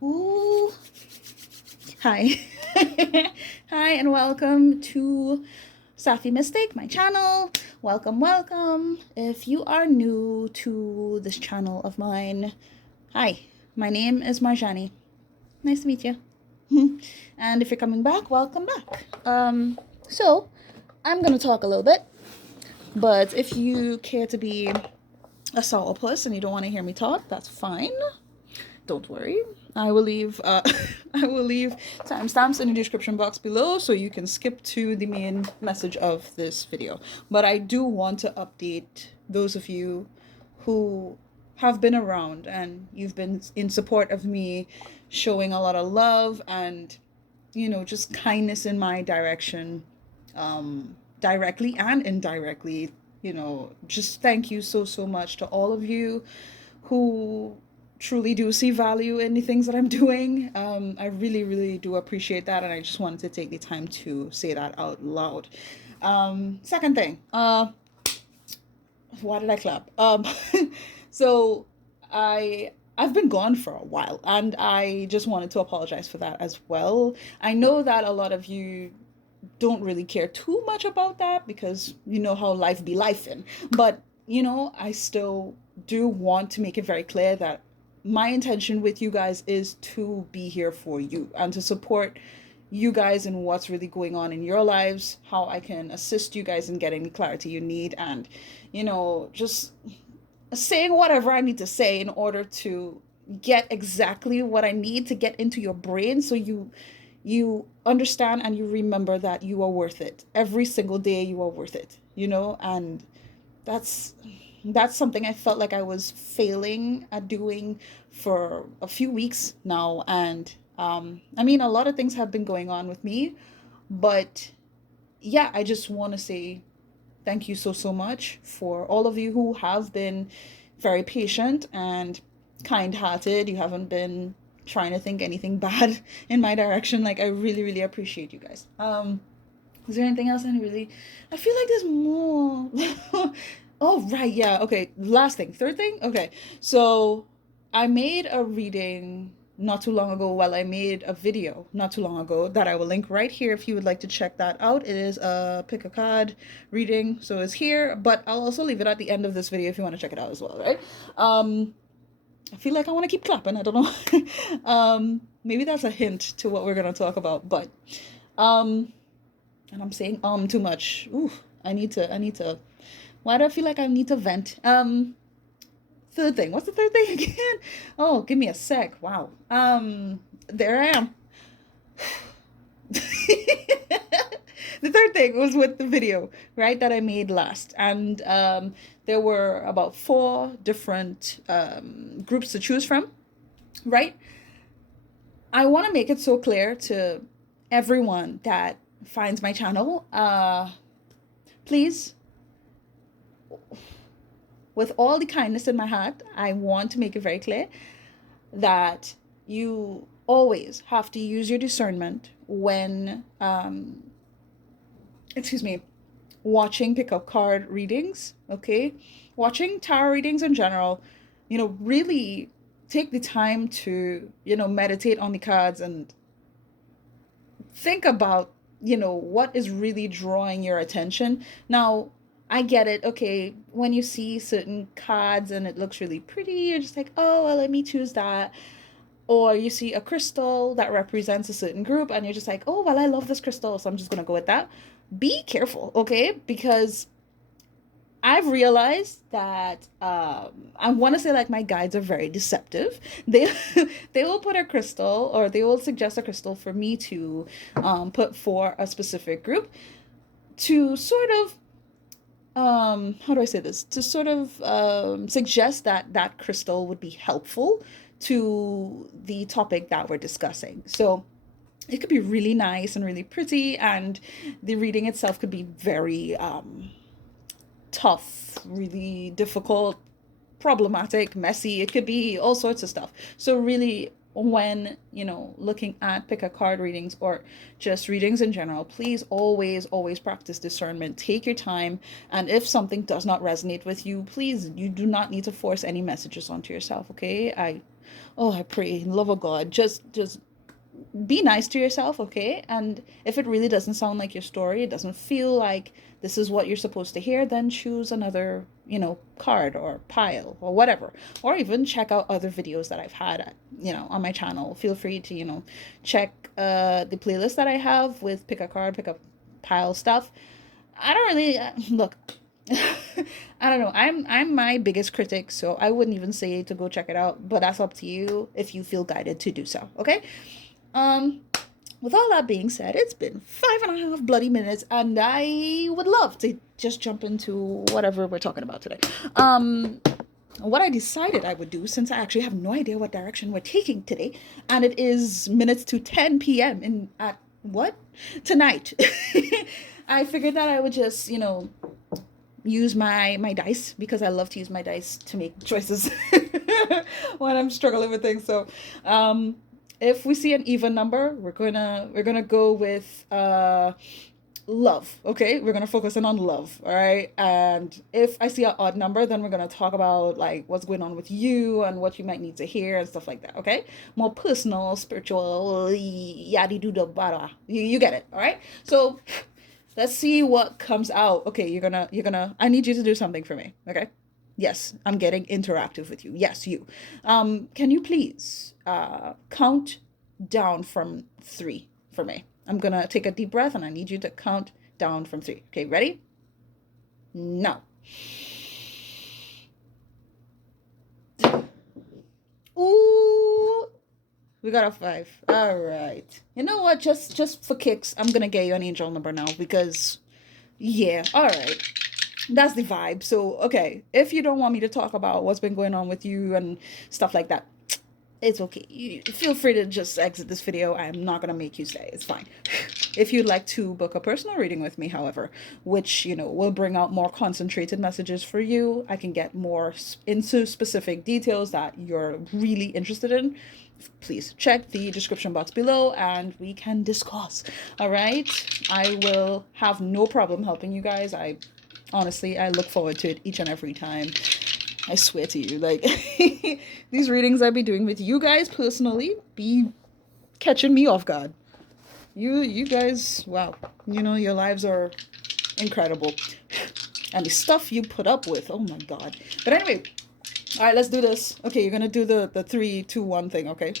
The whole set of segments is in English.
Ooh, hi. Hi, and welcome to Safi Mistake, my channel. Welcome, welcome. If you are new to this channel of mine, hi, my name is Marjani. Nice to meet you. And if you're coming back, welcome back. So I'm gonna talk a little bit, but if you care to be a sourpuss and you don't want to hear me talk, that's fine. Don't worry. I will leave I will leave timestamps in the description box below so you can skip to the main message of this video. But I do want to update those of you who have been around and you've been in support of me, showing a lot of love and just kindness in my direction, directly and indirectly. Just thank you so much to all of you who truly do see value in the things that I'm doing. I really do appreciate that, and I just wanted to take the time to say that out loud. Second thing, why did I clap? So I've been gone for a while, and I just wanted to apologize for that as well. I know that a lot of you don't really care too much about that because you know how life be life in. But I still do want to make it very clear that my intention with you guys is to be here for you and to support you guys in what's really going on in your lives, how I can assist you guys in getting the clarity you need, and just saying whatever I need to say in order to get exactly what I need to get into your brain so you understand and you remember that you are worth it. Every single day you are worth it, and that's that's something I felt like I was failing at doing for a few weeks now. And I mean, a lot of things have been going on with me, but yeah, I just want to say thank you so much for all of you who have been very patient and kind-hearted. You haven't been trying to think anything bad in my direction. Like, I really appreciate you guys. Is there anything else I feel like there's more. Oh, right, yeah. Okay, last thing. Third thing? Okay. So I made a reading not too long ago. Well, I made a video not too long ago that I will link right here if you would like to check that out. It is a pick a card reading, so it's here, but I'll also leave it at the end of this video if you want to check it out as well, right? I feel like I want to keep clapping. I don't know. Maybe that's a hint to what we're gonna talk about, but um and I'm saying too much. Ooh, I need to why do I feel like I need to vent? Third thing. What's the third thing again? Oh, give me a sec. Wow. There I am. The third thing was with the video, right, that I made last. And there were about four different groups to choose from, right? I want to make it so clear to everyone that finds my channel. Please, with all the kindness in my heart, I want to make it very clear that you always have to use your discernment when, excuse me, watching pickup card readings, okay? Watching tarot readings in general, really take the time to, meditate on the cards and think about, what is really drawing your attention. Now, I get it. Okay, when you see certain cards and it looks really pretty, you're just like, oh, well, let me choose that. Or you see a crystal that represents a certain group and you're just like, oh, well, I love this crystal, so I'm just going to go with that. Be careful, okay? Because I've realized that I want to say like my guides are very deceptive. They they will put a crystal or they will suggest a crystal for me to put for a specific group to sort of how do I say this? To sort of suggest that that crystal would be helpful to the topic that we're discussing. So it could be really nice and really pretty, and the reading itself could be very tough, really difficult, problematic, messy. It could be all sorts of stuff. So really, when looking at pick a card readings or just readings in general, please always practice discernment. Take your time, and if something does not resonate with you, please, you do not need to force any messages onto yourself. Okay, Oh, I pray, love of God, just be nice to yourself, okay? And if it really doesn't sound like your story, it doesn't feel like this is what you're supposed to hear, then choose another, card or pile or whatever. Or even check out other videos that I've had, on my channel. Feel free to, check the playlist that I have with pick a card, pick a pile stuff. I don't really look. I don't know. I'm my biggest critic, so I wouldn't even say to go check it out, but that's up to you if you feel guided to do so, okay? Um, with all that being said, it's been 5.5 bloody minutes, and I would love to just jump into whatever we're talking about today. What I decided I would do, since I actually have no idea what direction we're taking today, and it is minutes to 10 p.m. in at what tonight, I figured that I would just use my dice, because I love to use my dice to make choices when I'm struggling with things. So, if we see an even number, we're gonna go with love. Okay, we're gonna focus in on love. All right, and if I see an odd number, then we're gonna talk about like what's going on with you and what you might need to hear and stuff like that. Okay, more personal, spiritual, yada do da. You get it. All right, so let's see what comes out. Okay, you're gonna I need you to do something for me, okay? Yes, I'm getting interactive with you. Yes, you. Can you please count down from 3 for me? I'm gonna take a deep breath and I need you to count down from 3. Okay, ready? No. Ooh, we got a 5. All right. You know what? Just for kicks, I'm gonna get you an angel number now because, yeah. All right. That's the vibe. So, okay, if you don't want me to talk about what's been going on with you and stuff like that, it's okay. You feel free to just exit this video. I'm not gonna make you stay. It's fine. If you'd like to book a personal reading with me, however, which will bring out more concentrated messages for you, I can get more into specific details that you're really interested in. Please check the description box below and we can discuss. All right, I will have no problem helping you guys. Honestly, I look forward to it each and every time. I swear to you, like these readings I be doing with you guys personally be catching me off guard. You guys, wow. Your lives are incredible. And the stuff you put up with, oh my god. But anyway, all right, let's do this. Okay, you're gonna do the 3, 2, 1 thing, okay?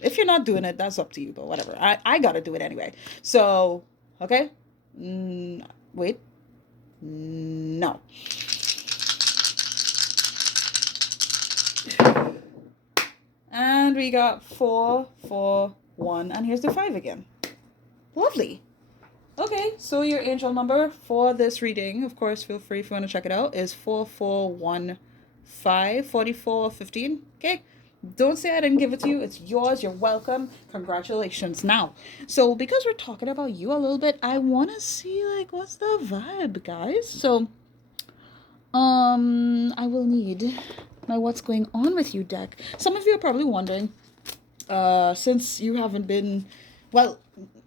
If you're not doing it, that's up to you, but whatever. I gotta do it anyway. So, okay? Wait. No. And we got 4, 4, 1, and here's the 5 again. Lovely. Okay, so your angel number for this reading, of course, feel free if you want to check it out, is 4415 4415. Okay, don't say I didn't give it to you. It's yours. You're welcome. Congratulations. Now, so because we're talking about you a little bit, I want to see like what's the vibe, guys. So, I will need my what's going on with you deck. Some of you are probably wondering, since you haven't been, well,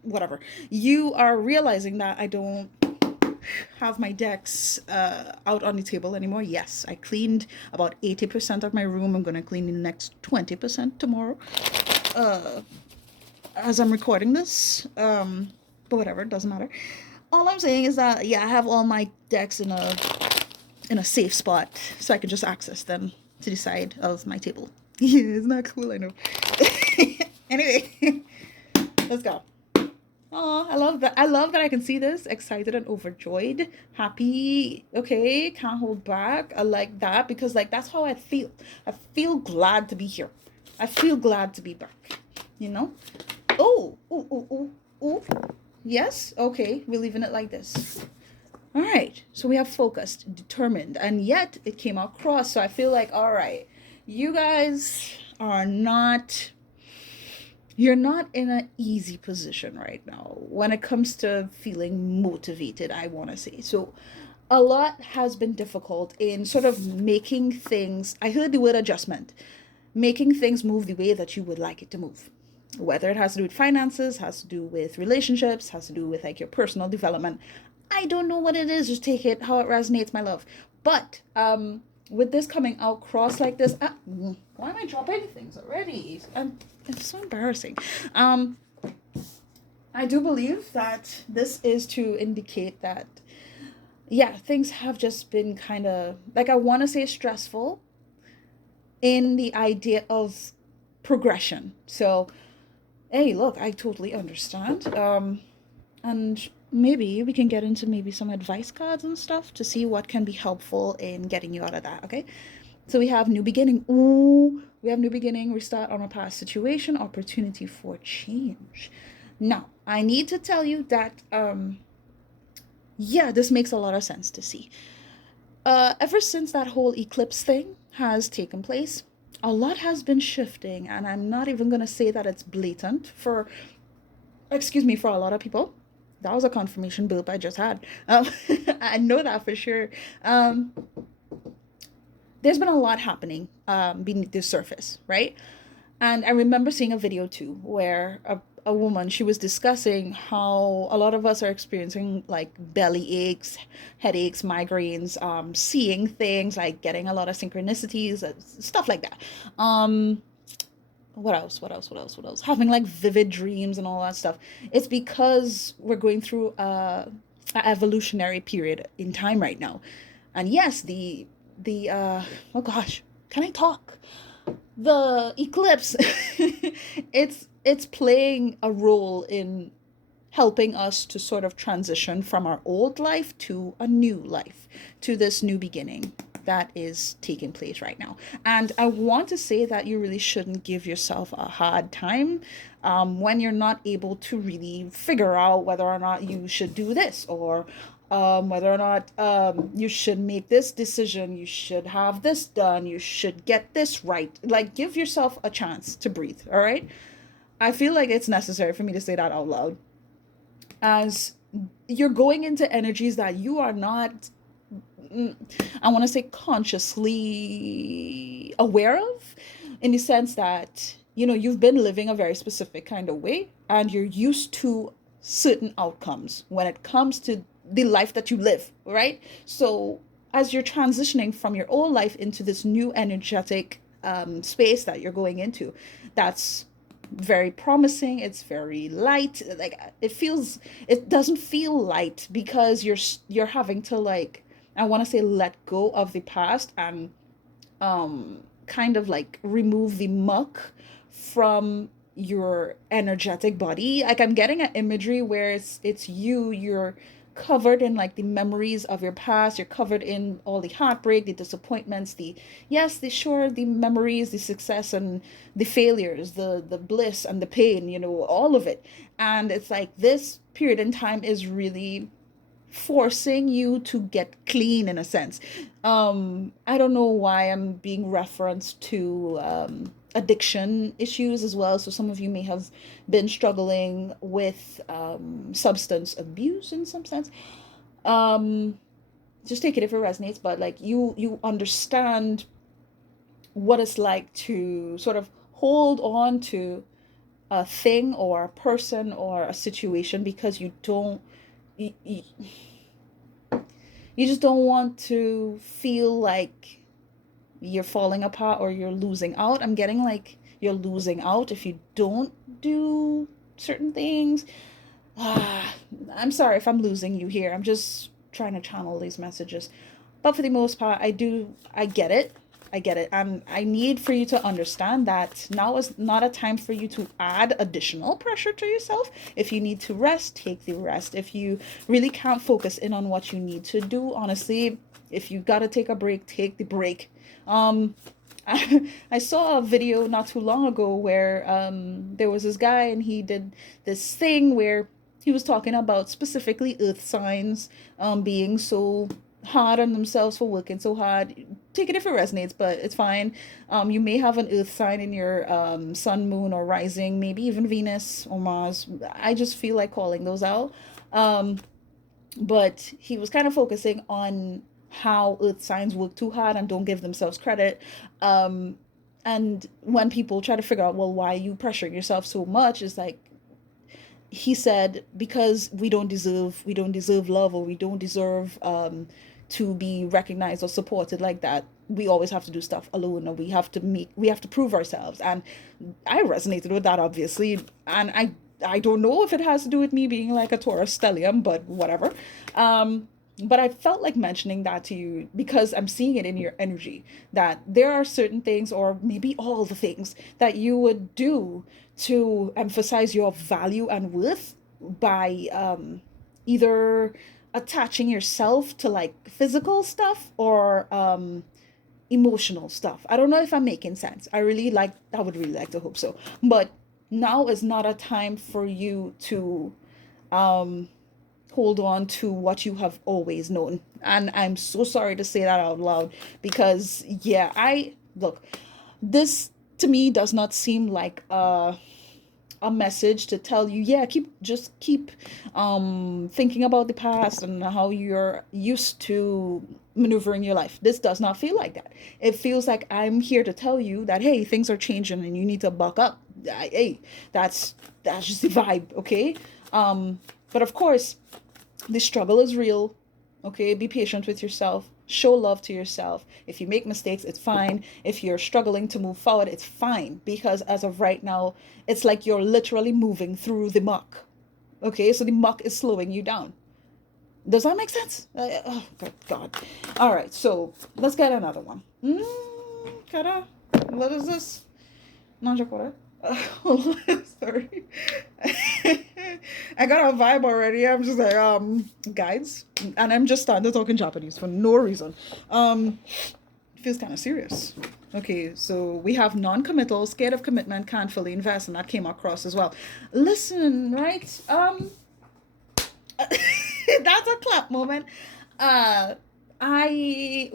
whatever, you are realizing that I don't have my decks out on the table anymore. Yes, I cleaned about 80% of my room. I'm gonna clean the next 20% tomorrow, as I'm recording this. But whatever, it doesn't matter. All I'm saying is that, yeah, I have all my decks in a safe spot so I can just access them to the side of my table. Yeah, isn't that cool? I know. Anyway, let's go. Oh, I love that. I love that I can see this. Excited and overjoyed. Happy. Okay, can't hold back. I like that because like that's how I feel. I feel glad to be here. I feel glad to be back. Oh, oh, oh, oh, oh. Yes, okay, we're leaving it like this. All right, so we have focused, determined, and yet it came out cross. So I feel like, all right, you guys are not, you're not in an easy position right now when it comes to feeling motivated, I want to say. So a lot has been difficult in sort of making things, I heard the word adjustment, making things move the way that you would like it to move. Whether it has to do with finances, has to do with relationships, has to do with like your personal development. I don't know what it is. Just take it how it resonates, my love. But with this coming out cross like this, why am I dropping things already? It's so embarrassing. Um, I do believe that this is to indicate that, yeah, things have just been kind of, like, I want to say stressful in the idea of progression. So, hey, look, I totally understand. And maybe we can get into maybe some advice cards and stuff to see what can be helpful in getting you out of that, okay? So we have new beginning. Ooh, we have new beginning, restart on a past situation, opportunity for change. Now, I need to tell you that yeah, this makes a lot of sense to see. Ever since that whole eclipse thing has taken place, a lot has been shifting, and I'm not even gonna say that it's blatant for, excuse me, for a lot of people. That was a confirmation burp I just had. I know that for sure. Um, there's been a lot happening beneath the surface, right? And I remember seeing a video too where a woman, she was discussing how a lot of us are experiencing like belly aches, headaches, migraines, seeing things, like getting a lot of synchronicities, stuff like that. Um, what else? What else? What else? What else? Having like vivid dreams and all that stuff. It's because we're going through a evolutionary period in time right now. And yes, the oh gosh, can I talk? The eclipse it's playing a role in helping us to sort of transition from our old life to a new life, to this new beginning that is taking place right now. And I want to say that you really shouldn't give yourself a hard time when you're not able to really figure out whether or not you should do this, or whether or not you should make this decision, you should have this done, you should get this right. Like, give yourself a chance to breathe, all right? I feel like it's necessary for me to say that out loud, as you're going into energies that you are not, I want to say, consciously aware of, in the sense that, you've been living a very specific kind of way and you're used to certain outcomes when it comes to the life that you live, right? So, as you're transitioning from your old life into this new energetic space that you're going into, that's very promising. It's very light. Like, it doesn't feel light because you're having to, like, I want to say, let go of the past and kind of like remove the muck from your energetic body. Like, I'm getting an imagery where you're covered in like the memories of your past, you're covered in all the heartbreak, the disappointments, the memories, the success and the failures, the bliss and the pain, all of it. And it's like this period in time is really forcing you to get clean, in a sense. I don't know why I'm being referenced to addiction issues as well. So some of you may have been struggling with substance abuse in some sense. Um, just take it if it resonates, but like, you understand what it's like to sort of hold on to a thing or a person or a situation because you, you just don't want to feel like you're falling apart or you're losing out. I'm getting like you're losing out if you don't do certain things. Ah, I'm sorry if I'm losing you here. I'm just trying to channel these messages. But for the most part, I get it. I get it. And I need for you to understand that now is not a time for you to add additional pressure to yourself. If you need to rest, take the rest. If you really can't focus in on what you need to do, honestly, if you got to take a break, take the break. Um, I saw a video not too long ago where there was this guy and he did this thing where he was talking about specifically earth signs being so hard on themselves for working so hard. Take it if it resonates, but it's fine. You may have an earth sign in your sun, moon, or rising, maybe even Venus or Mars. I just feel like calling those out. Um, but he was kind of focusing on how earth signs work too hard and don't give themselves credit. Um, and when people try to figure out, well, why are you pressuring yourself so much, is like, he said, because we don't deserve love, or we don't deserve to be recognized or supported like that. we always have to do stuff alone, and we have to prove ourselves. And I resonated with that, obviously. And I don't know if it has to do with me being like a Taurus stellium, but whatever. But I felt like mentioning that to you because I'm seeing it in your energy that there are certain things, or maybe all the things, that you would do to emphasize your value and worth by either attaching yourself to like physical stuff or emotional stuff. I don't know if I'm making sense. I would really like to hope so. But now is not a time for you to um hold on to what you have always known. And I'm so sorry to say that out loud because yeah, I look, this to me does not seem like a message to tell you, yeah, keep thinking about the past and how you're used to maneuvering your life. This does not feel like that. It feels like I'm here to tell you that hey, things are changing and you need to buck up. Hey, that's just the vibe, okay? But of course, the struggle is real. Okay, be patient with yourself. Show love to yourself. If you make mistakes, it's fine. If you're struggling to move forward, it's fine. Because as of right now, it's like you're literally moving through the muck. Okay, so the muck is slowing you down. Does that make sense? Oh, good God. All right, so let's get another one. Cara, what is this? Nanjakora. Sorry. I got a vibe already. I'm just like, guides. And I'm just starting to talk in Japanese for no reason. It feels kind of serious. Okay, so we have non-committal, scared of commitment, can't fully invest, and that came across as well. Listen, right? That's a clap moment. Uh, I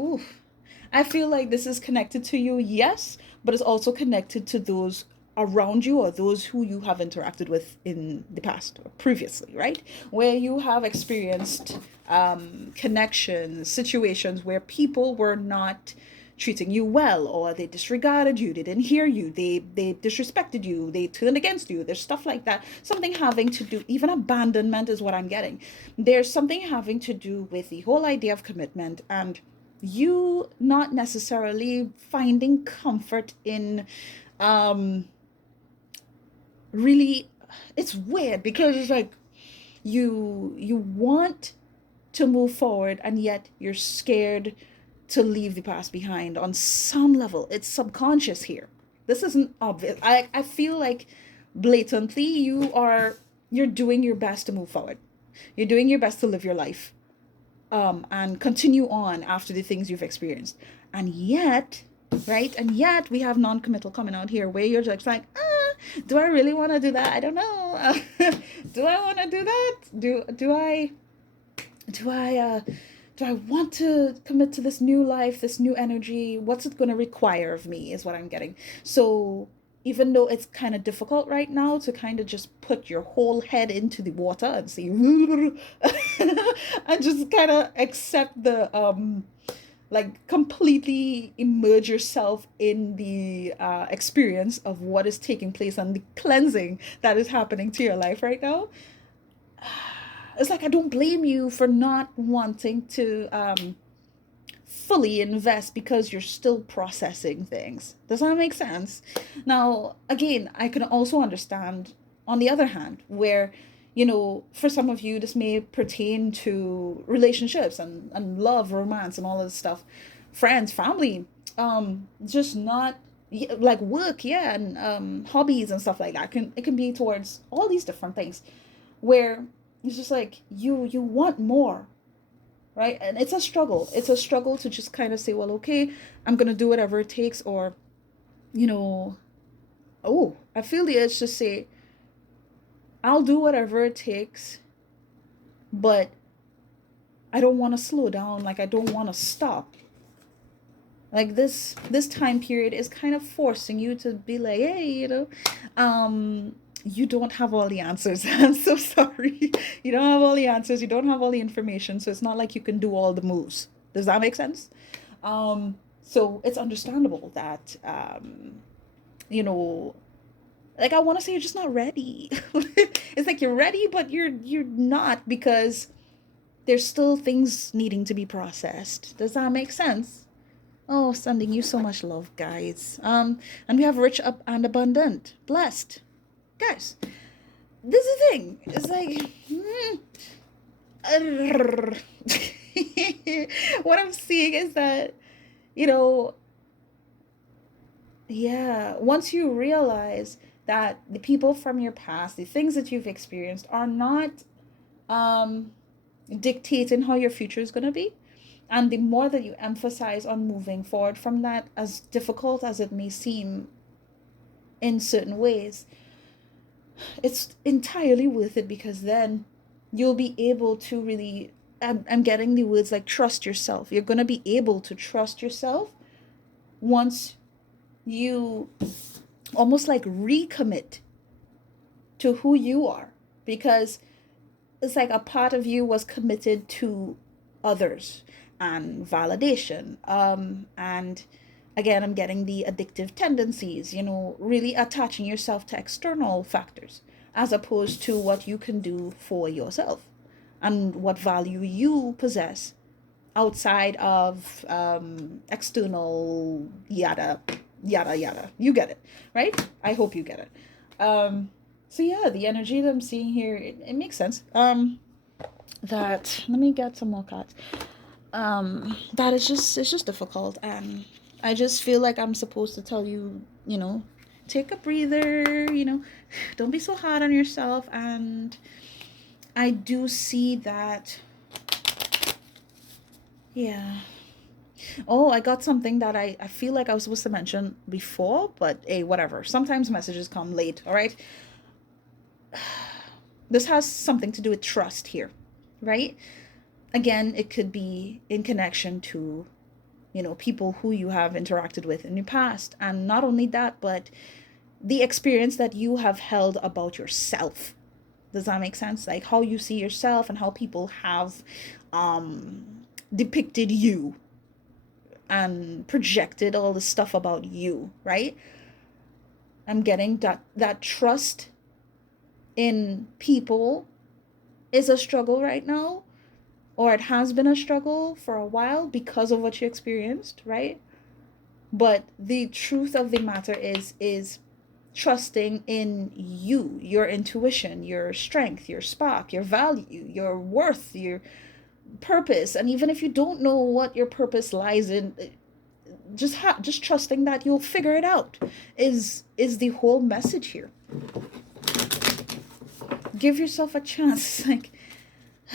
feel like this is connected to you, yes, but it's also connected to those around you or those who you have interacted with in the past or previously, right? Where you have experienced connections, situations where people were not treating you well, or they disregarded you, they didn't hear you, they disrespected you, they turned against you. There's stuff like that, something having to do, even abandonment is what I'm getting. There's something having to do with the whole idea of commitment, and you not necessarily finding comfort in um really, it's weird because it's like you want to move forward, and yet you're scared to leave the past behind. On some level, it's subconscious here. This isn't obvious. I feel like blatantly you're doing your best to move forward. You're doing your best to live your life, and continue on after the things you've experienced. And yet, right? And yet we have non-committal coming out here where you're just like, do I really want to do that? I don't know. Do I want to do that? Do I do I want to commit to this new life, this new energy? What's it going to require of me is what I'm getting. So even though it's kind of difficult right now to kind of just put your whole head into the water and see and just kind of accept the like completely immerse yourself in the experience of what is taking place and the cleansing that is happening to your life right now. It's like I don't blame you for not wanting to fully invest because you're still processing things. Does that make sense? Now, again, I can also understand on the other hand where, for some of you, this may pertain to relationships and love, romance, and all of this stuff, friends, family, just not like work, yeah, and hobbies and stuff like that. It can be towards all these different things where it's just like you want more, right? And it's a struggle to just kind of say, well, okay, I'm gonna do whatever it takes, or you know oh, I feel the urge to say, I'll do whatever it takes, but I don't want to slow down, like I don't want to stop. Like this time period is kind of forcing you to be like, hey, you don't have all the answers. I'm so sorry. You don't have all the answers, you don't have all the information, so it's not like you can do all the moves. Does that make sense? So it's understandable that you know like I want to say you're just not ready. It's like you're ready, but you're not, because there's still things needing to be processed. Does that make sense? Oh, sending you so much love, guys. And we have rich up and abundant, blessed, guys. This is the thing. It's like, what I'm seeing is that, you know, yeah, once you realize that the people from your past, the things that you've experienced, are not um, dictating how your future is going to be. And the more that you emphasize on moving forward from that, as difficult as it may seem in certain ways, it's entirely worth it because then you'll be able to really. I'm getting the words like trust yourself. You're going to be able to trust yourself once you almost like recommit to who you are, because it's like a part of you was committed to others and validation, and again I'm getting the addictive tendencies, really attaching yourself to external factors as opposed to what you can do for yourself and what value you possess outside of external yada yada yada. You get it, right? I hope you get it. So yeah, the energy that I'm seeing here, it makes sense. That let me get some more cards. That is just it's just difficult, and I just feel like I'm supposed to tell you, take a breather, don't be so hard on yourself. And I do see that, yeah. Oh, I got something that I feel like I was supposed to mention before, but hey, whatever. Sometimes messages come late, all right? This has something to do with trust here, right? Again, it could be in connection to, people who you have interacted with in the past. And not only that, but the experience that you have held about yourself. Does that make sense? Like how you see yourself and how people have depicted you and projected all the stuff about you, right? I'm getting that trust in people is a struggle right now, or it has been a struggle for a while because of what you experienced, right? But the truth of the matter is trusting in you, your intuition, your strength, your spark, your value, your worth, your purpose. And even if you don't know what your purpose lies in, just trusting that you'll figure it out is the whole message here. Give yourself a chance. Like,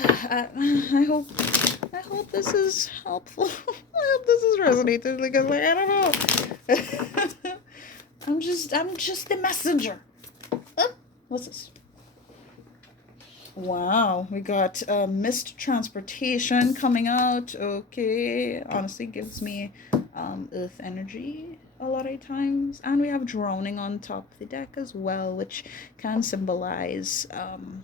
I hope this is helpful. I hope this is resonated, because like I don't know. I'm just the messenger. Oh, what's this? Wow, we got missed transportation coming out. Okay, honestly gives me earth energy a lot of times. And we have drowning on top of the deck as well, which can symbolize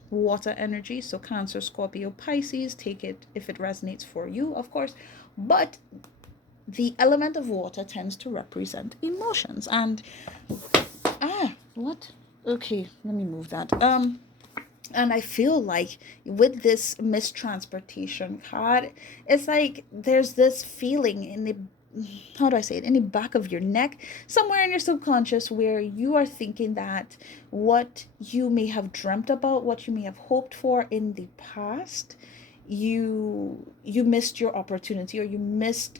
water energy. So Cancer, Scorpio, Pisces, take it if it resonates for you, of course. But the element of water tends to represent emotions. And what? Okay, let me move that. And I feel like with this mistransportation card, it's like there's this feeling in the, how do I say it, in the back of your neck, somewhere in your subconscious, where you are thinking that what you may have dreamt about, what you may have hoped for in the past, you missed your opportunity, or you missed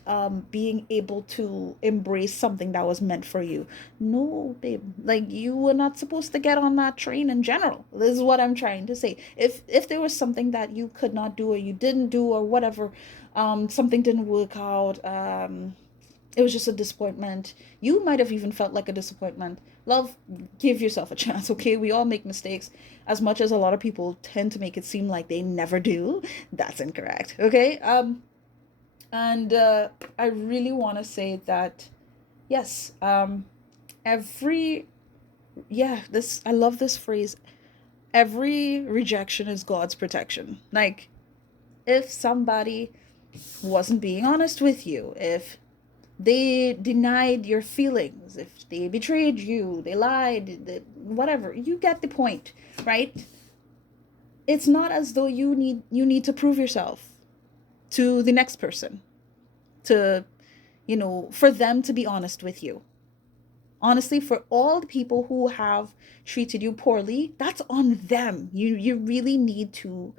being able to embrace something that was meant for you. No, babe, like you were not supposed to get on that train in general. This is what I'm trying to say. If there was something that you could not do, or you didn't do, or whatever, something didn't work out, it was just a disappointment. You might have even felt like a disappointment. Love, give yourself a chance, okay? We all make mistakes. As much as a lot of people tend to make it seem like they never do, that's incorrect, okay? And I really want to say that, yes, every, yeah, this, I love this phrase. Every rejection is God's protection. Like, if somebody wasn't being honest with you, if they denied your feelings, if they betrayed you, they lied, whatever, you get the point, right? It's not as though you need to prove yourself to the next person, to for them to be honest with you. Honestly, for all the people who have treated you poorly, that's on them. You really need to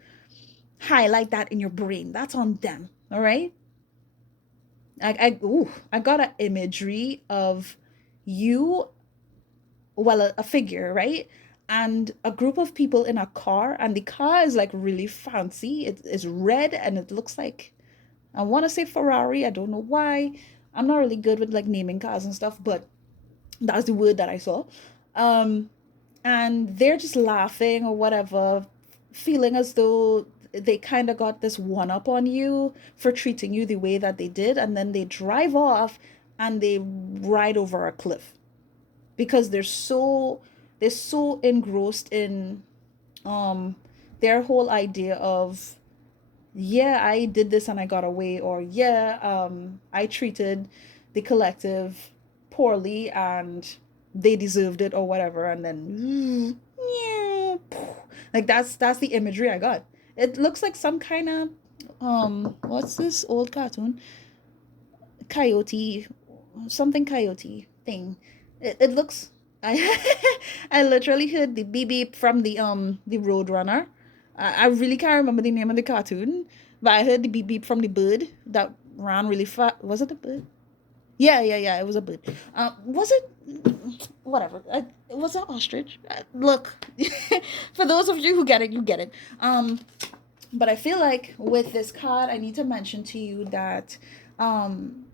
highlight that in your brain. That's on them. All right. I got an imagery of you, well, a figure, right? And a group of people in a car, and the car is like really fancy. It is red and it looks like, I want to say Ferrari. I don't know why. I'm not really good with like naming cars and stuff, but that's the word that I saw. Um, and they're just laughing or whatever, feeling as though they kind of got this one up on you for treating you the way that they did, and then they drive off and they ride over a cliff because they're so engrossed in um their whole idea of, yeah, I did this and I got away, or yeah, I treated the collective poorly and they deserved it or whatever, and then like that's the imagery I got. It looks like some kind of what's this old cartoon? Coyote, something coyote thing. It looks I I literally heard the beep beep from the Roadrunner. I really can't remember the name of the cartoon, but I heard the beep beep from the bird that ran really fast. Was it a bird? Yeah, yeah, yeah. It was a bird. Was it? Whatever. It was an ostrich. Look, for those of you who get it, you get it. But I feel like with this card, I need to mention to you that um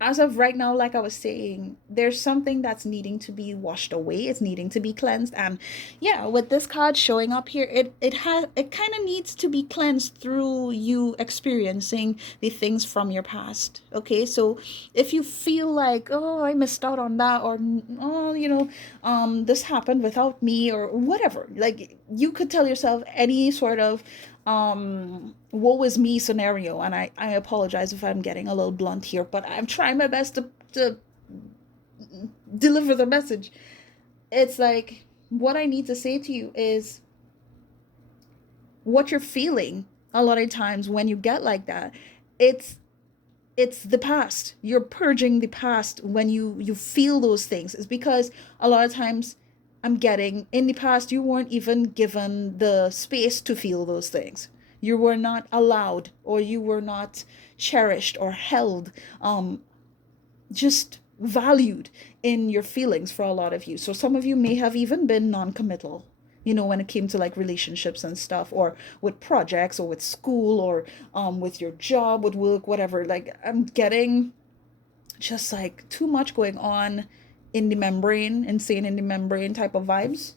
as of right now, like I was saying, there's something that's needing to be washed away. It's needing to be cleansed. And yeah, with this card showing up here, it kind of needs to be cleansed through you experiencing the things from your past. Okay, so if you feel like, oh, I missed out on that, or oh, this happened without me, or whatever, like you could tell yourself any sort of woe is me scenario. And I apologize if I'm getting a little blunt here, but I'm trying my best to deliver the message. It's like, what I need to say to you is what you're feeling a lot of times when you get like that. It's it's the past. You're purging the past when you feel those things. It's because a lot of times I'm getting, in the past you weren't even given the space to feel those things. You were not allowed, or you were not cherished or held, just valued in your feelings for a lot of you. So some of you may have even been non-committal, when it came to like relationships and stuff, or with projects, or with school, or with your job, with work, whatever. Like I'm getting just like too much going on in the membrane, insane in the membrane type of vibes.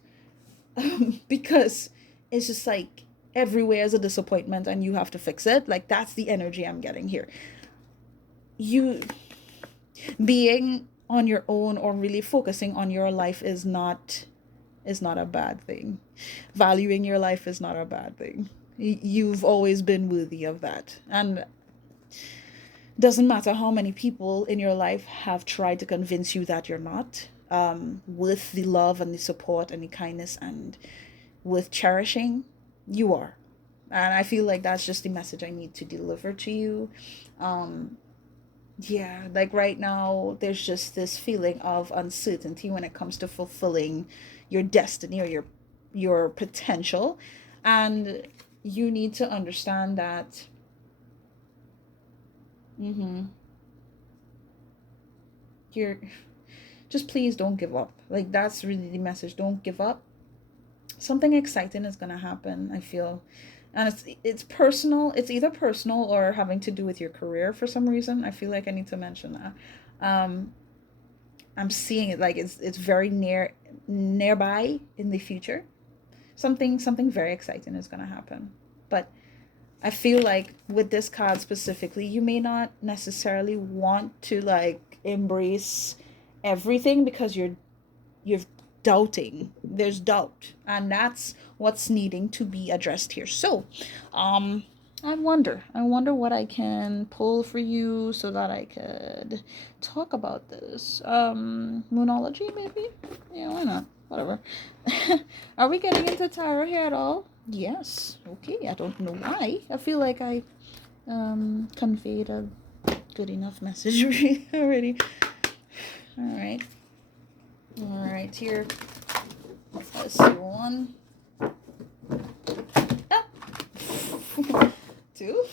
Because it's just like everywhere is a disappointment and you have to fix it. Like that's the energy I'm getting here. You being on your own, or really focusing on your life, is not a bad thing. Valuing your life is not a bad thing. You've always been worthy of that. And doesn't matter how many people in your life have tried to convince you that you're not, with the love and the support and the kindness and with cherishing, you are. And I feel like that's just the message I need to deliver to you. Um, yeah, like right now, there's just this feeling of uncertainty when it comes to fulfilling your destiny, or your potential. And you need to understand that. Mm-hmm, you're just, please don't give up. Like that's really the message. Don't give up. Something exciting is gonna happen, I feel. And it's personal. It's either personal or having to do with your career for some reason. I feel like I need to mention that. Um, I'm seeing it like it's very nearby in the future. Something very exciting is gonna happen. But I feel like with this card specifically, you may not necessarily want to like embrace everything because you're doubting. There's doubt, and that's what's needing to be addressed here. So um I wonder what I can pull for you so that I could talk about this. Moonology, maybe. Yeah, why not? Whatever. Are we getting into tarot here at all? Yes. Okay, I don't know why. I feel like I conveyed a Good enough message already. All right. All right, here. Let's see. One. Ah. Two.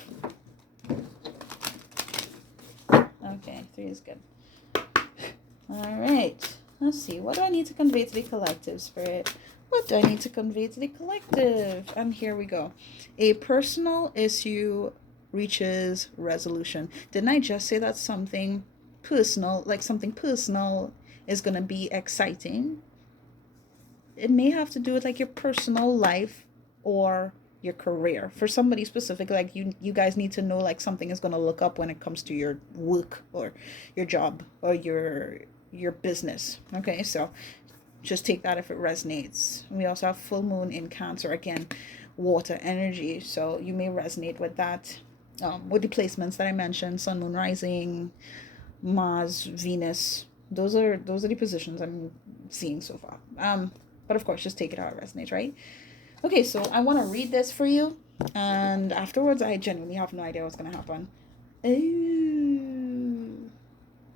Okay, three is good. All right. Let's see. What do I need to convey to the collective, Spirit? What do I need to convey to the collective? And here we go. A personal issue reaches resolution. Didn't I just say that something personal, like something personal, is going to be exciting? It may have to do with like your personal life or your career. For somebody specific, like you guys need to know like something is going to look up when it comes to your work or your job or your business. Okay, so just take that if it resonates. We also have full moon in Cancer, again, water energy, so you may resonate with that, with the placements that I mentioned: sun, moon, rising, Mars, Venus. Those are the positions I'm seeing so far. But of course, just take it how it resonates, right? Okay, so I want to read this for you, and afterwards, I genuinely have no idea what's gonna happen.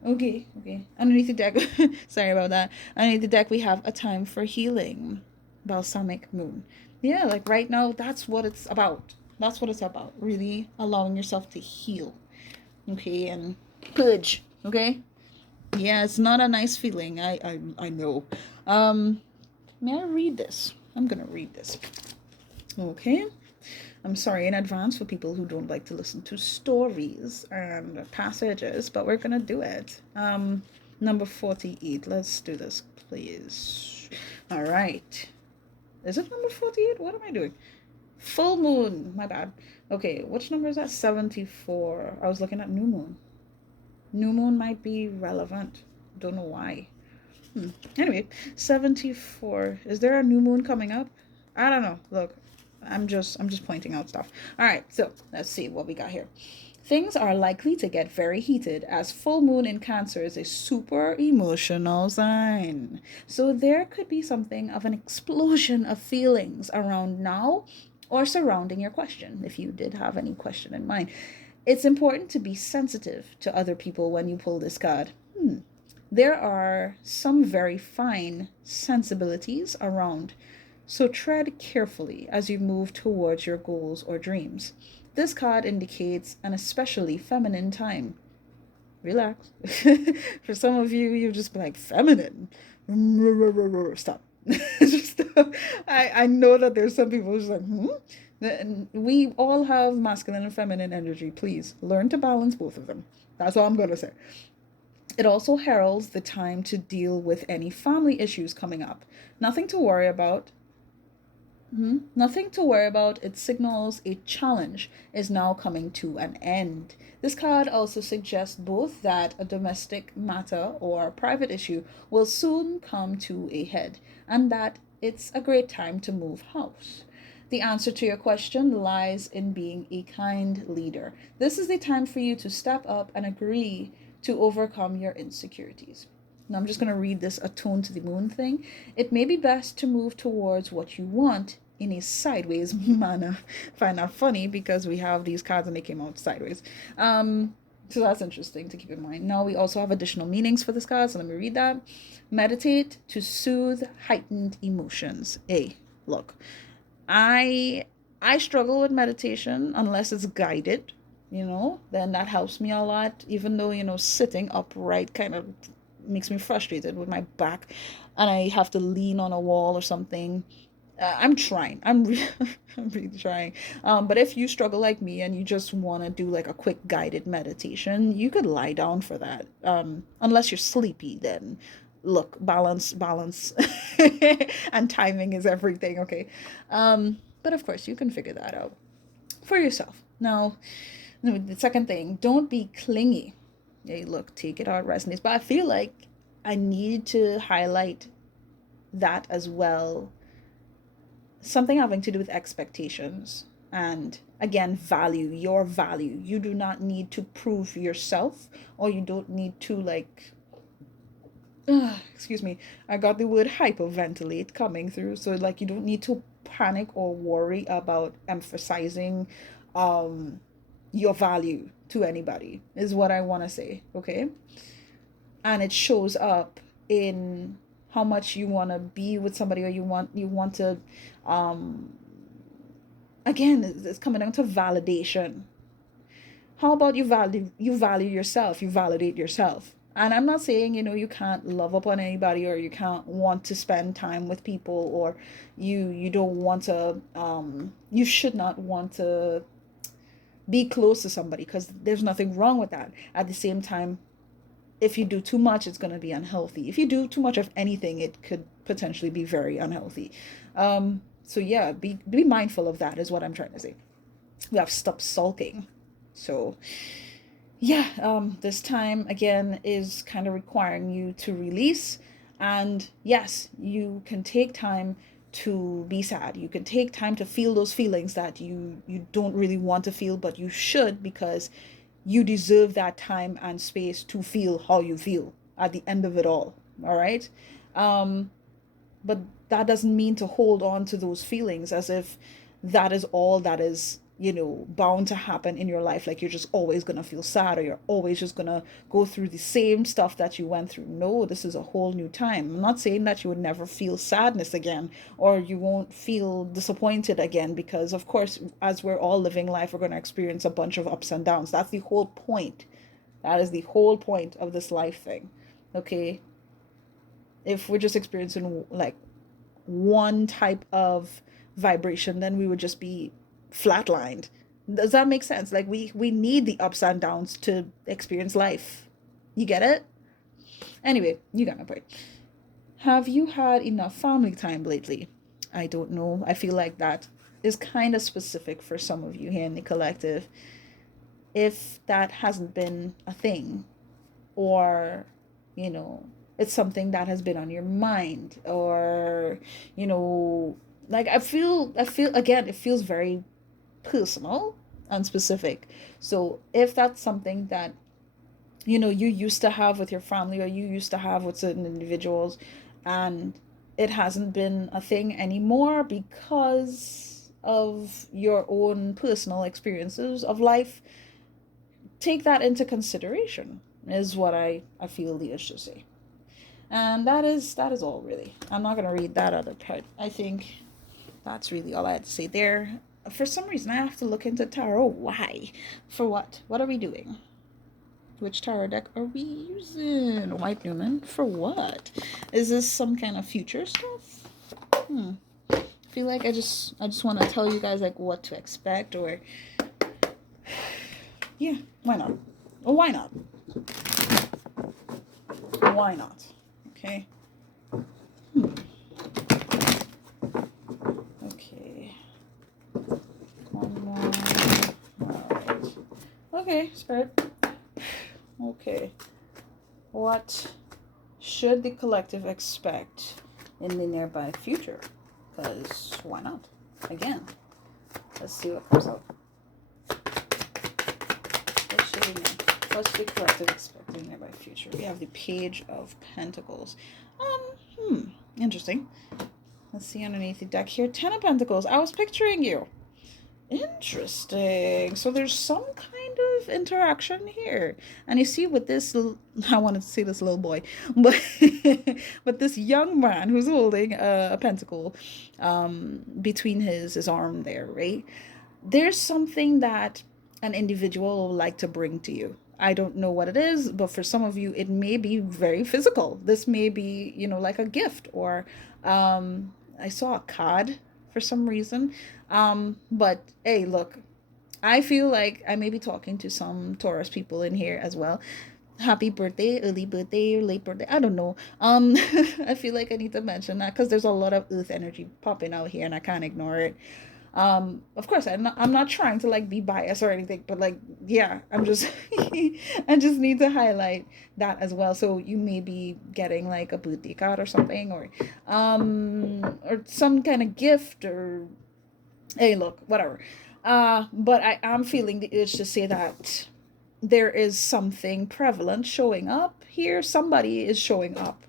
Oh, okay. Underneath the deck, sorry about that. Underneath the deck, we have a time for healing, balsamic moon. Yeah, like right now, that's what it's about. That's what it's about. Really allowing yourself to heal, okay, and purge, okay. Yeah, it's not a nice feeling. I know. Um, may I read this? I'm gonna read this. Okay. I'm sorry in advance for people who don't like to listen to stories and passages, but we're gonna do it. Number 48. Let's do this, please. All right. Is it number 48? What am I doing? Full moon. My bad. Okay, which number is that? 74. I was looking at new moon. New moon might be relevant. Don't know why. Anyway, 74. Is there a new moon coming up? I don't know. Look, I'm just pointing out stuff. All right, so let's see what we got here. Things are likely to get very heated as full moon in Cancer is a super emotional sign. So there could be something of an explosion of feelings around now or surrounding your question, if you did have any question in mind. It's important to be sensitive to other people when you pull this card. There are some very fine sensibilities around, so tread carefully as you move towards your goals or dreams. This card indicates an especially feminine time. Relax. For some of you, you just be like, feminine. Stop. Just stop. I know that there's some people who's like, We all have masculine and feminine energy. Please learn to balance both of them. That's all I'm going to say. It also heralds the time to deal with any family issues coming up. Nothing to worry about. Nothing to worry about. It signals a challenge is now coming to an end. This card also suggests both that a domestic matter or private issue will soon come to a head and that it's a great time to move house. The answer to your question lies in being a kind leader. This is the time for you to step up and agree to overcome your insecurities. Now, I'm just going to read this atone to the moon thing. It may be best to move towards what you want in a sideways manner. Find that funny because we have these cards and they came out sideways. So that's interesting to keep in mind. Now, we also have additional meanings for this card, so let me read that. Meditate to soothe heightened emotions. Hey, look, I struggle with meditation unless it's guided, then that helps me a lot, even though, sitting upright kind of makes me frustrated with my back and I have to lean on a wall or something. I'm trying. I'm really trying. But if you struggle like me and you just want to do like a quick guided meditation, you could lie down for that. Unless you're sleepy, then look, balance, and timing is everything. Okay. But of course, you can figure that out for yourself. Now, the second thing, don't be clingy. Hey, look, take it how it resonates. But I feel like I need to highlight that as well. Something having to do with expectations and again value, your value. You do not need to prove yourself, or you don't need to like excuse me, I got the word hyperventilate coming through. So like you don't need to panic or worry about emphasizing your value to anybody, is what I want to say, okay? And it shows up in how much you want to be with somebody, or you want to um again, it's coming down to validation. How about you value yourself, you validate yourself. And I'm not saying, you can't love upon anybody, or you can't want to spend time with people, or you don't want to you should not want to be close to somebody, because there's nothing wrong with that. At the same time, if you do too much, it's going to be unhealthy. If you do too much of anything, it could potentially be very unhealthy. So yeah, be mindful of that, is what I'm trying to say. We have to stop sulking. So yeah, this time again is kind of requiring you to release. And yes, you can take time to be sad. You can take time to feel those feelings that you don't really want to feel, but you should, because you deserve that time and space to feel how you feel at the end of it all right? um but that doesn't mean to hold on to those feelings as if that is all that is, bound to happen in your life. Like you're just always going to feel sad, or you're always just going to go through the same stuff that you went through. No, this is a whole new time. I'm not saying that you would never feel sadness again, or you won't feel disappointed again, because of course, as we're all living life, we're going to experience a bunch of ups and downs. That's the whole point. That is the whole point of this life thing. Okay? If we're just experiencing like one type of vibration, then we would just be flatlined. Does that make sense? Like we need the ups and downs to experience life. You get it? Anyway, you got my point. Have you had enough family time lately? I don't know. I feel like that is kind of specific for some of you here in the collective. If that hasn't been a thing, or you know it's something that has been on your mind, or you know like I feel again, it feels very personal and specific. So if that's something that you used to have with your family, or you used to have with certain individuals, and it hasn't been a thing anymore because of your own personal experiences of life, take that into consideration, is what I feel the urge to say. And that is all really. I'm not gonna read that other part. I think that's really all I had to say there. For some reason I have to look into tarot. Why? For what? What are we doing? Which tarot deck are we using? White Newman. For what? Is this some kind of future stuff? I feel like I just want to tell you guys like what to expect, or yeah, why not? Or why not? Why not? Okay. Okay. One more. Alright. Okay, Spirit. Okay. What should the collective expect in the nearby future? Because why not? Again. Let's see what comes out. What should we know? What's the collective expect in the nearby future? We have the Page of Pentacles. Interesting. Let's see underneath the deck here. Ten of Pentacles. I was picturing you. Interesting. So there's some kind of interaction here. And you see with this, I wanted to say this little boy, but but this young man who's holding a pentacle between his arm there, right? There's something that an individual will like to bring to you. I don't know what it is, but for some of you, it may be very physical. This may be, like a gift, or I saw a card for some reason. But hey, look, I feel like I may be talking to some Taurus people in here as well. Happy birthday, early birthday, late birthday. I don't know. I feel like I need to mention that because there's a lot of earth energy popping out here and I can't ignore it. Of course, I'm not trying to like be biased or anything, but like, yeah, I'm just I just need to highlight that as well. So you may be getting like a birthday card or something, or some kind of gift, or hey, look, whatever. But I am feeling the urge to say that there is something prevalent showing up here. Somebody is showing up,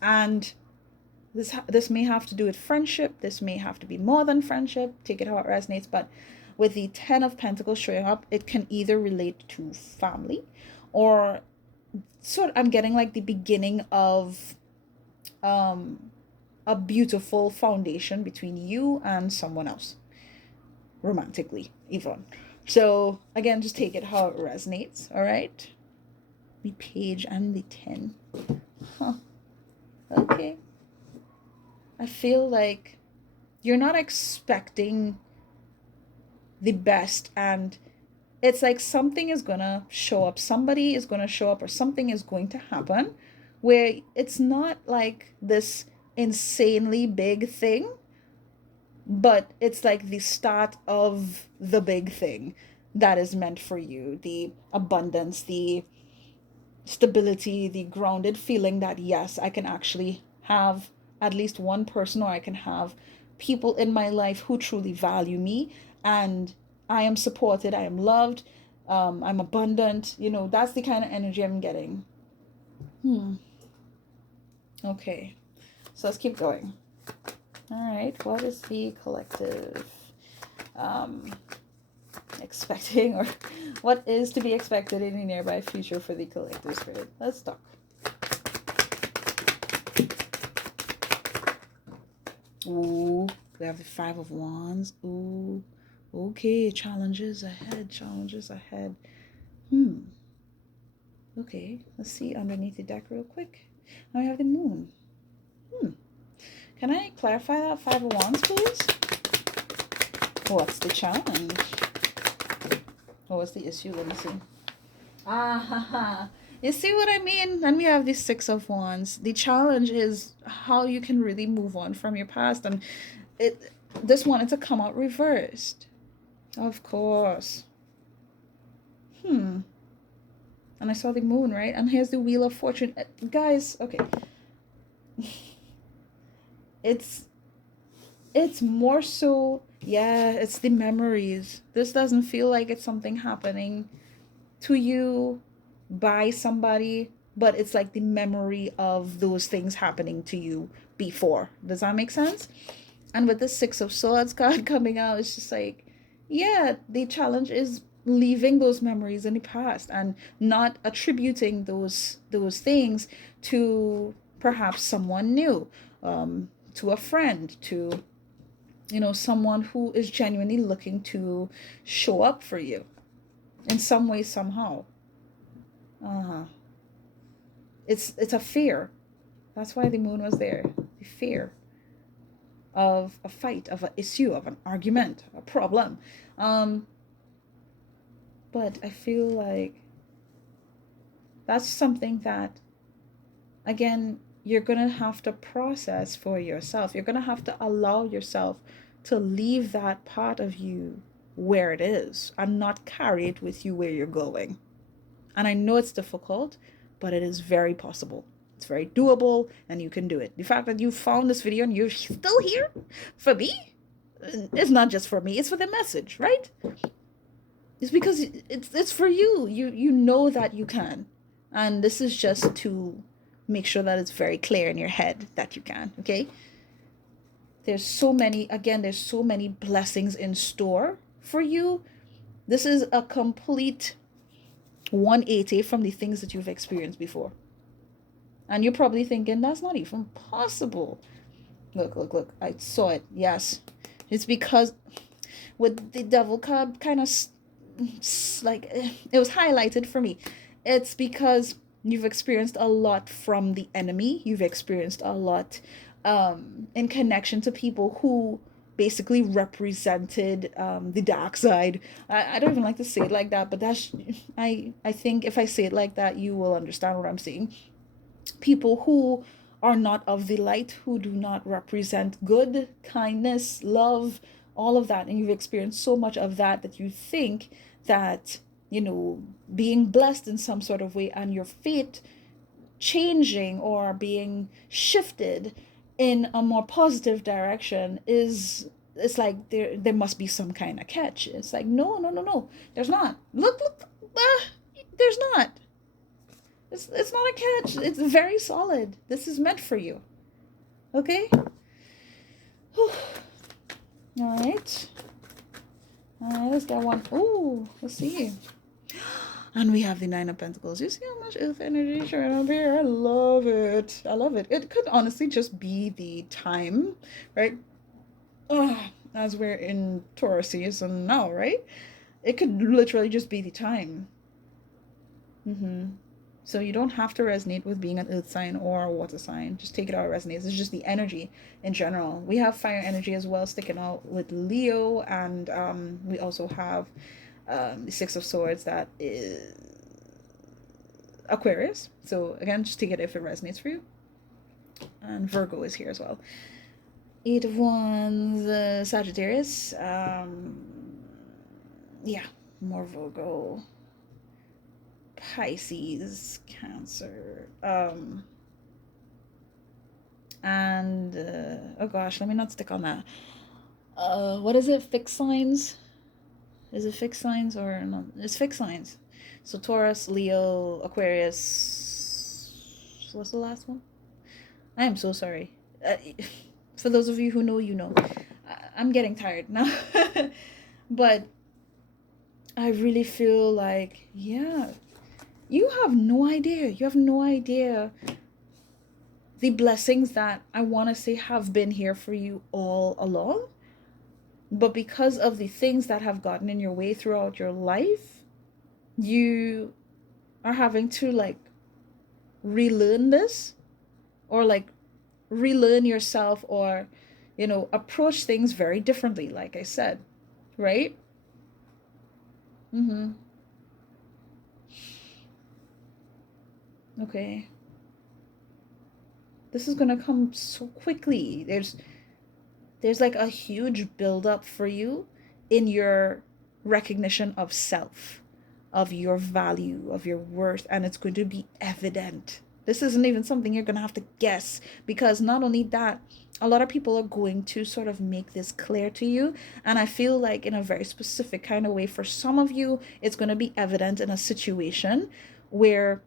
and this may have to do with friendship. This may have to be more than friendship. Take it how it resonates. But with the 10 of Pentacles showing up, it can either relate to family, or sort of, I'm getting like the beginning of a beautiful foundation between you and someone else, romantically even. So again, just take it how it resonates. All right, the page and the 10. Huh. Okay. I feel like you're not expecting the best, and it's like something is gonna show up, somebody is gonna show up, or something is going to happen where it's not like this insanely big thing, but it's like the start of the big thing that is meant for you, the abundance, the stability, the grounded feeling that yes, I can actually have at least one person, or I can have people in my life who truly value me, and I am supported, I am loved, I'm abundant. That's the kind of energy I'm getting. Okay, so let's keep going. All right, what is the collective expecting, or what is to be expected in the nearby future for the collective spirit? Let's talk. Ooh, we have the 5 of Wands. Ooh, okay, challenges ahead, challenges ahead. Okay, let's see underneath the deck real quick. Now we have the Moon. Can I clarify that 5 of Wands, please? What's the challenge? What's the issue? Let me see. You see what I mean? Then we have the 6 of Wands. The challenge is how you can really move on from your past, and this wanted to come out reversed. Of course. And I saw the Moon, right? And here's the Wheel of Fortune. Guys, okay. It's more so, yeah, it's the memories. This doesn't feel like it's something happening to you by somebody, but it's like the memory of those things happening to you before. Does that make sense? And with the 6 of Swords card coming out, it's just like, yeah, the challenge is leaving those memories in the past and not attributing those things to perhaps someone new, to a friend, to someone who is genuinely looking to show up for you in some way, somehow. It's a fear. That's why the Moon was there. The fear of a fight, of an issue, of an argument, a problem. But I feel like that's something that, again, you're going to have to process for yourself. You're going to have to allow yourself to leave that part of you where it is and not carry it with you where you're going. And I know it's difficult, but it is very possible. It's very doable, and you can do it. The fact that you found this video and you're still here for me, it's not just for me, it's for the message, right? It's because it's for you. You know that you can. And this is just to make sure that it's very clear in your head that you can, okay? There's so many blessings in store for you. This is a complete 180 from the things that you've experienced before. And you're probably thinking, that's not even possible. Look. I saw it. Yes. It's because with the Devil card kind of like, it was highlighted for me. It's because you've experienced a lot from the enemy. You've experienced a lot in connection to people who basically represented the dark side. I don't even like to say it like that, but that's I think if I say it like that, you will understand what I'm saying. People who are not of the light, who do not represent good, kindness, love, all of that, and you've experienced so much of that you think that being blessed in some sort of way and your fate changing or being shifted in a more positive direction it's like there must be some kind of catch. It's like no, there's not. Look, there's not. It's not a catch. It's very solid. This is meant for you. Okay? All right. Let's get one. Ooh, let's see. And we have the Nine of Pentacles. You see how much earth energy showing up here? I love it. I love it. It could honestly just be the time, right? As we're in Taurus season now, right? It could literally just be the time. So you don't have to resonate with being an earth sign or a water sign. Just take it how it resonates. It's just the energy in general. We have fire energy as well sticking out with Leo, and we also have the Six of Swords that is Aquarius. So again, just take it if it resonates for you. And Virgo is here as well. Eight of Wands, Sagittarius. Yeah, more Virgo. Pisces, Cancer. And oh gosh, let me not stick on that. What is it? Fixed signs? Is it fixed signs or not? It's fixed signs. So Taurus, Leo, Aquarius. What's the last one? I am so sorry. For those of you who know, you know. I'm getting tired now. But I really feel like, yeah, you have no idea. You have no idea the blessings that I want to say have been here for you all along. But because of the things that have gotten in your way throughout your life, you are having to like relearn this, or like relearn yourself, or approach things very differently, like I said, right? Okay, this is gonna come so quickly. There's like a huge buildup for you in your recognition of self, of your value, of your worth, and it's going to be evident. This isn't even something you're going to have to guess, because not only that, a lot of people are going to sort of make this clear to you. And I feel like in a very specific kind of way, for some of you, it's going to be evident in a situation where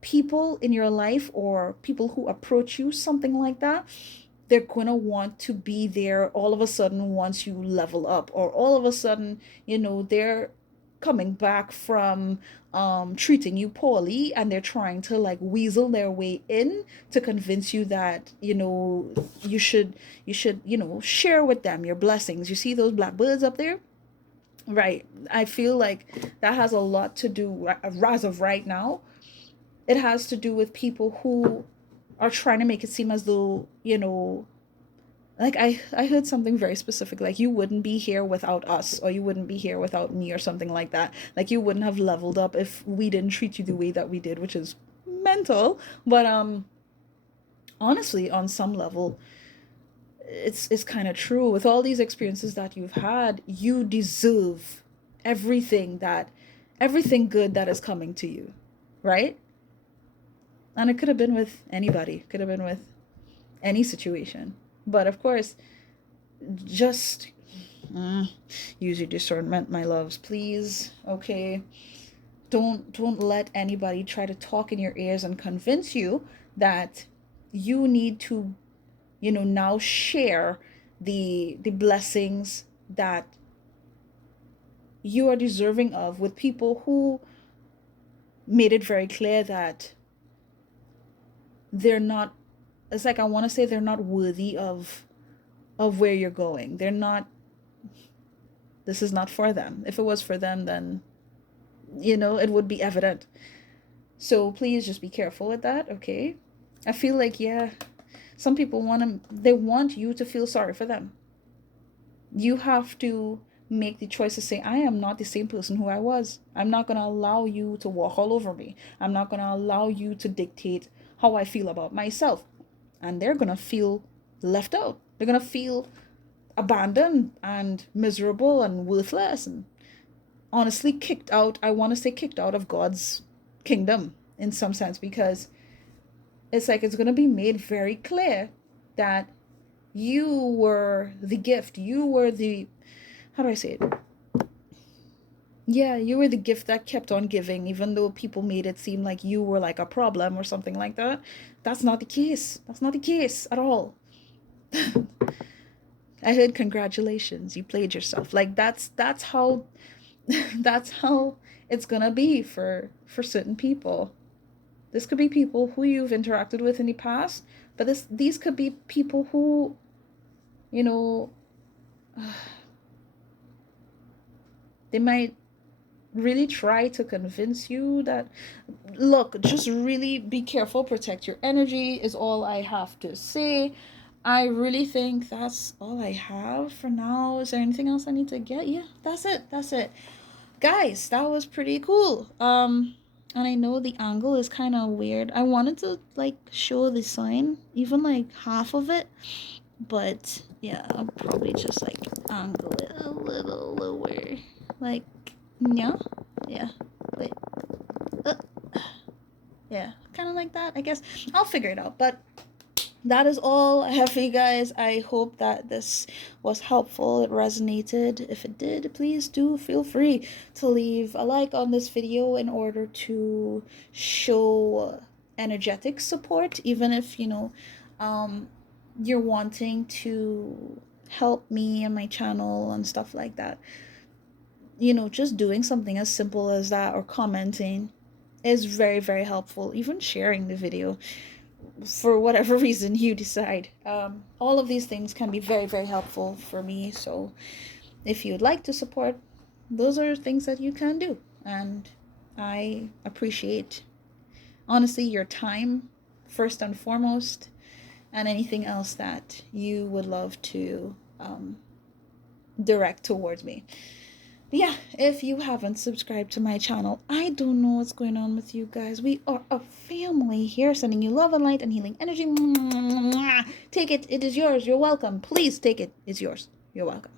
people in your life or people who approach you, something like that, they're going to want to be there all of a sudden once you level up, or all of a sudden, they're coming back from treating you poorly, and they're trying to like weasel their way in to convince you that you should share with them your blessings. You see those black birds up there, right? I feel like that has a lot to do, as of right now, it has to do with people who are trying to make it seem as though, like I heard something very specific, like you wouldn't be here without us, or you wouldn't be here without me, or something like that. Like you wouldn't have leveled up if we didn't treat you the way that we did, which is mental. But honestly, on some level, it's kind of true. With all these experiences that you've had, you deserve everything everything good that is coming to you, right? And it could have been with anybody, could have been with any situation. But of course, just use your discernment, my loves, please. Okay, don't let anybody try to talk in your ears and convince you that you need to now share the blessings that you are deserving of with people who made it very clear that they're not, it's like I want to say they're not worthy of where you're going. They're not, this is not for them. If it was for them, then it would be evident. So please just be careful with that, okay? I feel like, yeah, some people they want you to feel sorry for them. You have to make the choice to say, I am not the same person who I was. I'm not going to allow you to walk all over me. I'm not going to allow you to dictate how I feel about myself. And they're going to feel left out. They're going to feel abandoned and miserable and worthless and honestly kicked out. I want to say kicked out of God's kingdom in some sense, because it's like it's going to be made very clear that you were the gift. You were the, how do I say it? Yeah, you were the gift that kept on giving, even though people made it seem like you were like a problem or something like that. That's not the case. That's not the case at all. I heard congratulations, you played yourself. Like that's how that's how it's gonna be for certain people. This could be people who you've interacted with in the past, but these could be people who, you know, they might really try to convince you that, look, just really be careful, protect your energy is all I have to say. I really think that's all I have for now. Is there anything else I need to get? Yeah, that's it, guys. That was pretty cool. And I know the angle is kind of weird. I wanted to like show the sign, even like half of it, but yeah, I'll probably just like angle it a little lower, like, yeah, yeah, wait, uh, yeah, kind of like that, I guess. I'll figure it out. But that is all I have for you guys. I hope that this was helpful, it resonated. If it did, please do feel free to leave a like on this video in order to show energetic support, even if, um, you're wanting to help me and my channel and stuff like that. Just doing something as simple as that or commenting is very, very helpful. Even sharing the video for whatever reason you decide. All of these things can be very, very helpful for me. So if you'd like to support, those are things that you can do. And I appreciate, honestly, your time first and foremost, and anything else that you would love to direct towards me. But yeah, if you haven't subscribed to my channel, I don't know what's going on with you guys. We are a family here, sending you love and light and healing energy. Take it. It is yours. You're welcome. Please take it. It's yours. You're welcome.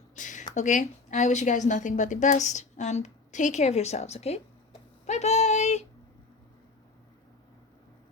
Okay? I wish you guys nothing but the best, and take care of yourselves, okay? Bye-bye.